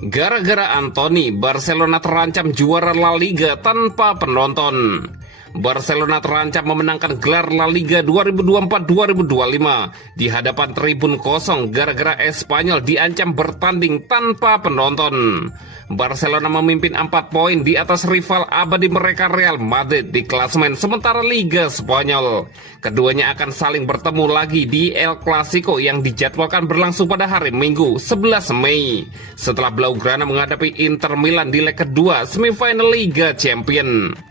Gara-gara Anthony, Barcelona terancam juara La Liga tanpa penonton. Barcelona terancam memenangkan gelar La Liga 2024-2025 di hadapan tribun kosong gara-gara Espanyol diancam bertanding tanpa penonton. Barcelona memimpin 4 poin di atas rival abadi mereka Real Madrid di klasemen sementara Liga Spanyol. Keduanya akan saling bertemu lagi di El Clasico yang dijadwalkan berlangsung pada hari Minggu 11 Mei setelah Blaugrana menghadapi Inter Milan di leg kedua semifinal Liga Champions.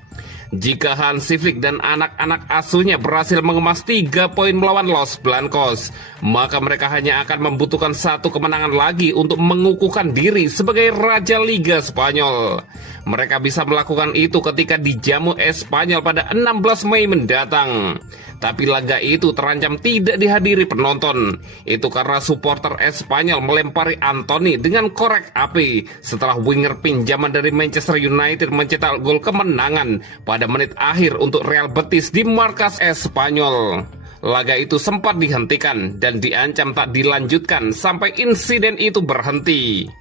Jika Hansi Flick dan anak-anak asuhnya berhasil mengemas 3 poin melawan Los Blancos, maka mereka hanya akan membutuhkan 1 kemenangan lagi untuk mengukuhkan diri sebagai Raja Liga Spanyol. Mereka bisa melakukan itu ketika dijamu Espanyol pada 16 Mei mendatang. Tapi laga itu terancam tidak dihadiri penonton. Itu karena supporter Espanyol melempari Anthony dengan korek api setelah winger pinjaman dari Manchester United mencetak gol kemenangan pada menit akhir untuk Real Betis di markas Espanyol. Laga itu sempat dihentikan dan diancam tak dilanjutkan sampai insiden itu berhenti.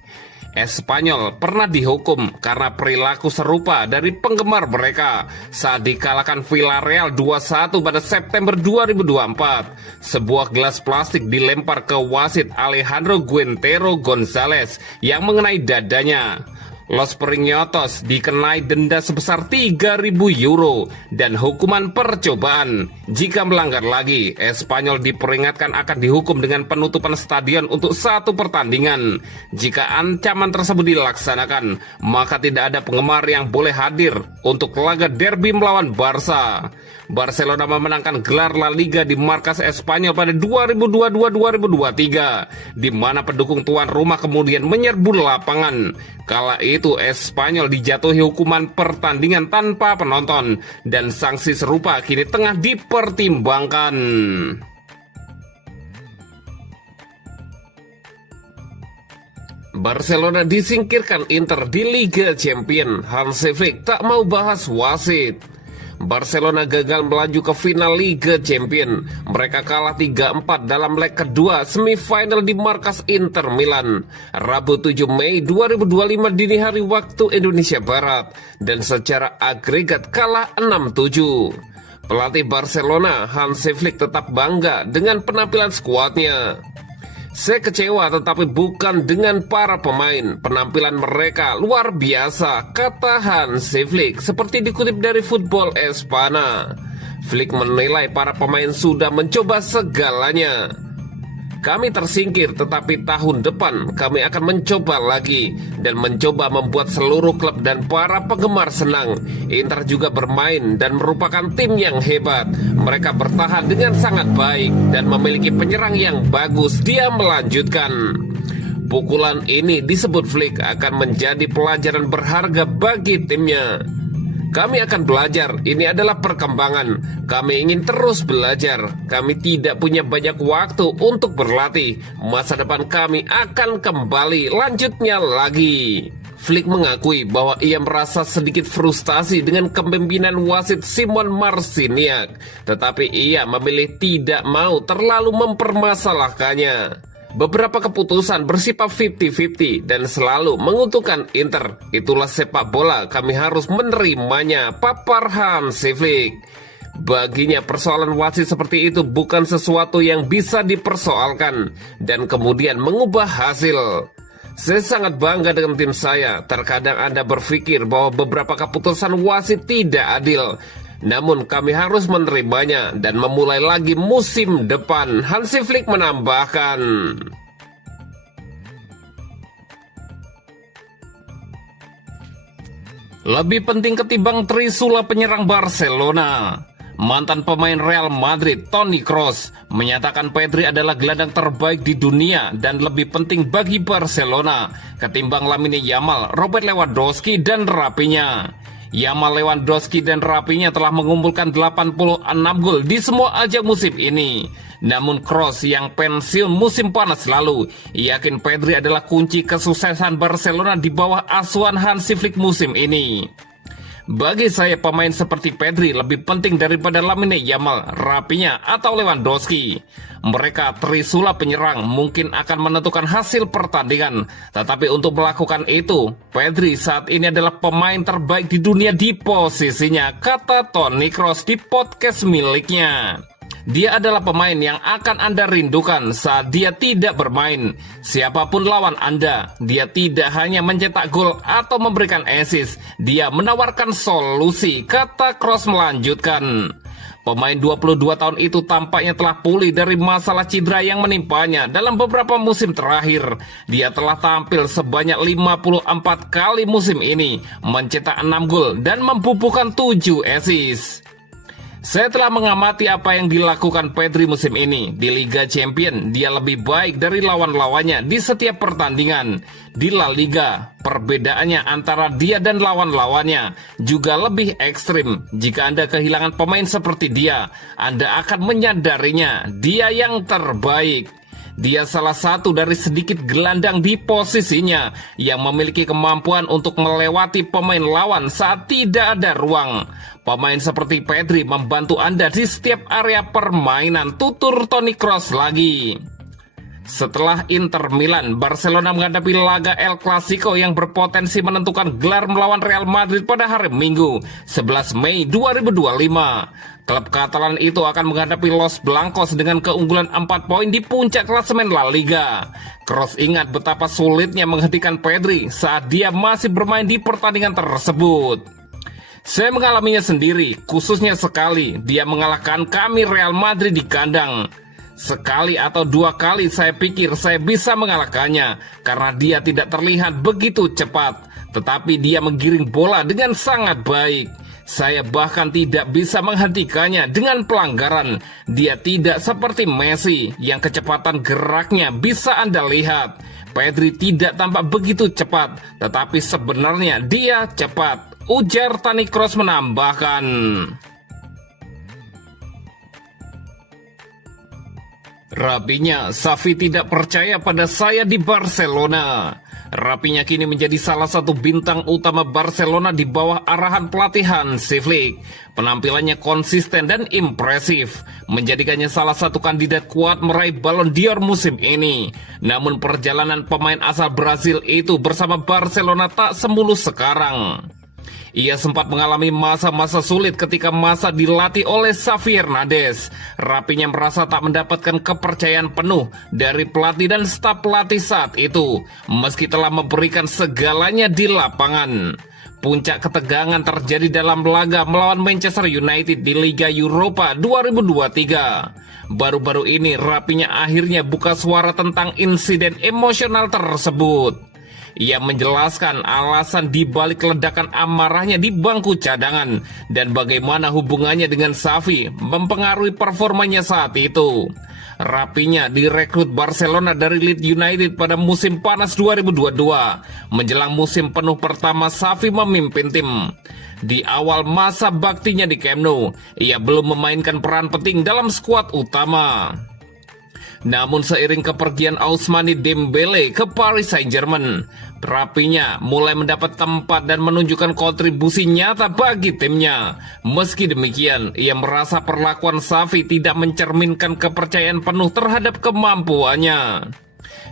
Espanyol pernah dihukum karena perilaku serupa dari penggemar mereka saat dikalahkan Villarreal 2-1 pada September 2024. Sebuah gelas plastik dilempar ke wasit Alejandro Guentero Gonzalez yang mengenai dadanya. Los Periñotos dikenai denda sebesar 3.000 euro dan hukuman percobaan. Jika melanggar lagi, Espanyol diperingatkan akan dihukum dengan penutupan stadion untuk 1 pertandingan. Jika ancaman tersebut dilaksanakan, maka tidak ada penggemar yang boleh hadir untuk laga derby melawan Barca. Barcelona memenangkan gelar La Liga di markas Espanyol pada 2022-2023, di mana pendukung tuan rumah kemudian menyerbu lapangan. Kala itu Espanyol dijatuhi hukuman pertandingan tanpa penonton dan sanksi serupa kini tengah dipertimbangkan. Barcelona disingkirkan Inter di Liga Champions. Hansi Flick tak mau bahas wasit. Barcelona gagal melaju ke final Liga Champions. Mereka kalah 3-4 dalam leg kedua semifinal di markas Inter Milan Rabu 7 Mei 2025 dini hari waktu Indonesia Barat, dan secara agregat kalah 6-7. Pelatih Barcelona Hansi Flick tetap bangga dengan penampilan skuadnya. Saya kecewa tetapi bukan dengan para pemain. Penampilan mereka luar biasa, kata Hansi Flick, seperti dikutip dari Football Espana. Flick menilai para pemain sudah mencoba segalanya. Kami tersingkir, tetapi tahun depan kami akan mencoba lagi dan mencoba membuat seluruh klub dan para penggemar senang. Inter juga bermain dan merupakan tim yang hebat. Mereka bertahan dengan sangat baik dan memiliki penyerang yang bagus. Dia melanjutkan. Pukulan ini disebut Flick akan menjadi pelajaran berharga bagi timnya. Kami akan belajar, ini adalah perkembangan. Kami ingin terus belajar. Kami tidak punya banyak waktu untuk berlatih. Masa depan kami akan kembali, lanjutnya lagi. Flick mengakui bahwa ia merasa sedikit frustasi dengan kepemimpinan wasit Simon Marciniak, tetapi ia memilih tidak mau terlalu mempermasalahkannya. Beberapa keputusan bersifat 50-50 dan selalu menguntungkan Inter. Itulah sepak bola, kami harus menerimanya, papar Hansi Flick. Baginya persoalan wasit seperti itu bukan sesuatu yang bisa dipersoalkan dan kemudian mengubah hasil. Saya sangat bangga dengan tim saya. Terkadang Anda berpikir bahwa beberapa keputusan wasit tidak adil, namun kami harus menerimanya dan memulai lagi musim depan, Hansi Flick menambahkan. Lebih penting ketimbang Trisula penyerang Barcelona. Mantan pemain Real Madrid Toni Kroos menyatakan Pedri adalah gelandang terbaik di dunia dan lebih penting bagi Barcelona ketimbang Lamine Yamal, Robert Lewandowski dan Rafinha. Yamal, Lewandowski dan Rafinha telah mengumpulkan 86 gol di semua ajang musim ini. Namun Kroos yang pensiun musim panas lalu yakin Pedri adalah kunci kesuksesan Barcelona di bawah asuhan Hansi Flick musim ini. Bagi saya pemain seperti Pedri lebih penting daripada Lamine Yamal, Rafinha, atau Lewandowski. Mereka trisula penyerang mungkin akan menentukan hasil pertandingan. Tetapi untuk melakukan itu, Pedri saat ini adalah pemain terbaik di dunia di posisinya, kata Toni Kroos di podcast miliknya. Dia adalah pemain yang akan Anda rindukan saat dia tidak bermain. Siapapun lawan Anda, dia tidak hanya mencetak gol atau memberikan assist, dia menawarkan solusi, kata Kroos melanjutkan. Pemain 22 tahun itu tampaknya telah pulih dari masalah cedera yang menimpanya dalam beberapa musim terakhir. Dia telah tampil sebanyak 54 kali musim ini, mencetak 6 gol dan membubuhkan 7 assist. Saya telah mengamati apa yang dilakukan Pedri musim ini. Di Liga Champions, dia lebih baik dari lawan-lawannya di setiap pertandingan. Di La Liga, perbedaannya antara dia dan lawan-lawannya juga lebih ekstrim. Jika Anda kehilangan pemain seperti dia, Anda akan menyadarinya, dia yang terbaik. Dia salah satu dari sedikit gelandang di posisinya yang memiliki kemampuan untuk melewati pemain lawan saat tidak ada ruang. Pemain seperti Pedri membantu Anda di setiap area permainan, tutur Toni Kroos lagi. Setelah Inter Milan, Barcelona menghadapi laga El Clasico yang berpotensi menentukan gelar melawan Real Madrid pada hari Minggu, 11 Mei 2025. Klub Katalan itu akan menghadapi Los Blancos dengan keunggulan 4 poin di puncak klasemen La Liga. Kroos ingat betapa sulitnya menghentikan Pedri saat dia masih bermain di pertandingan tersebut. Saya mengalaminya sendiri, khususnya sekali dia mengalahkan kami Real Madrid di kandang. Sekali atau 2 kali saya pikir saya bisa mengalahkannya karena dia tidak terlihat begitu cepat, tetapi dia menggiring bola dengan sangat baik. Saya bahkan tidak bisa menghentikannya dengan pelanggaran. Dia tidak seperti Messi yang kecepatan geraknya bisa Anda lihat. Pedri tidak tampak begitu cepat, tetapi sebenarnya dia cepat, ujar Toni Kroos menambahkan. Rafinha, Xavi tidak percaya pada saya di Barcelona. Rafinha kini menjadi salah satu bintang utama Barcelona di bawah arahan pelatih Hansi Flick. Penampilannya konsisten dan impresif, menjadikannya salah satu kandidat kuat meraih Ballon d'Or musim ini. Namun perjalanan pemain asal Brazil itu bersama Barcelona tak semulus sekarang. Ia sempat mengalami masa-masa sulit ketika masa dilatih oleh Xavi Hernandez. Rafinha merasa tak mendapatkan kepercayaan penuh dari pelatih dan staf pelatih saat itu, meski telah memberikan segalanya di lapangan. Puncak ketegangan terjadi dalam laga melawan Manchester United di Liga Eropa 2023. Baru-baru ini Rafinha akhirnya buka suara tentang insiden emosional tersebut. Ia menjelaskan alasan dibalik ledakan amarahnya di bangku cadangan dan bagaimana hubungannya dengan Xavi mempengaruhi performanya saat itu. Rafinha direkrut Barcelona dari Leeds United pada musim panas 2022, menjelang musim penuh pertama Xavi memimpin tim. Di awal masa baktinya di Camp Nou, ia belum memainkan peran penting dalam skuad utama. Namun seiring kepergian Ousmane Dembele ke Paris Saint-Germain, Rafinha mulai mendapat tempat dan menunjukkan kontribusi nyata bagi timnya. Meski demikian, ia merasa perlakuan Xavi tidak mencerminkan kepercayaan penuh terhadap kemampuannya.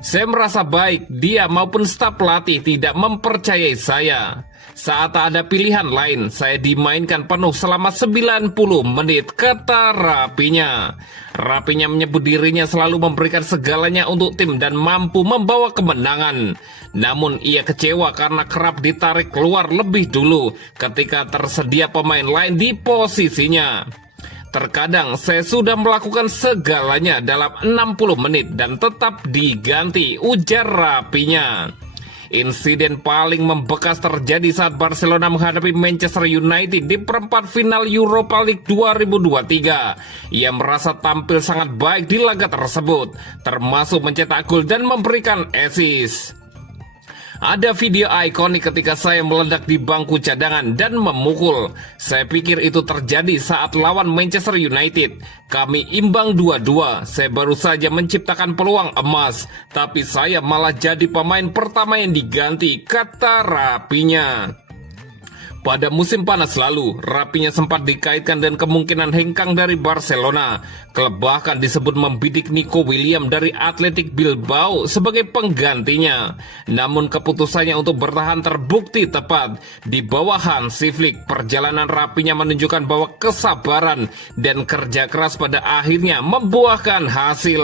Saya merasa baik dia maupun staf pelatih tidak mempercayai saya. Saat tak ada pilihan lain, saya dimainkan penuh selama 90 menit, kata Rafinha. Rafinha menyebut dirinya selalu memberikan segalanya untuk tim dan mampu membawa kemenangan. Namun ia kecewa karena kerap ditarik keluar lebih dulu ketika tersedia pemain lain di posisinya. Terkadang saya sudah melakukan segalanya dalam 60 menit dan tetap diganti, ujar Rafinha. Insiden paling membekas terjadi saat Barcelona menghadapi Manchester United di perempat final Europa League 2023. Ia merasa tampil sangat baik di laga tersebut, termasuk mencetak gol dan memberikan assist. Ada video ikonik ketika saya meledak di bangku cadangan dan memukul. Saya pikir itu terjadi saat lawan Manchester United. Kami imbang 2-2. Saya baru saja menciptakan peluang emas, tapi saya malah jadi pemain pertama yang diganti, kata Rafinha. Pada musim panas lalu, Rafinha sempat dikaitkan dengan kemungkinan hengkang dari Barcelona. Klub bahkan disebut membidik Nico Williams dari Athletic Bilbao sebagai penggantinya. Namun keputusannya untuk bertahan terbukti tepat. Di bawah Hansi Flick, perjalanan Rafinha menunjukkan bahwa kesabaran dan kerja keras pada akhirnya membuahkan hasil.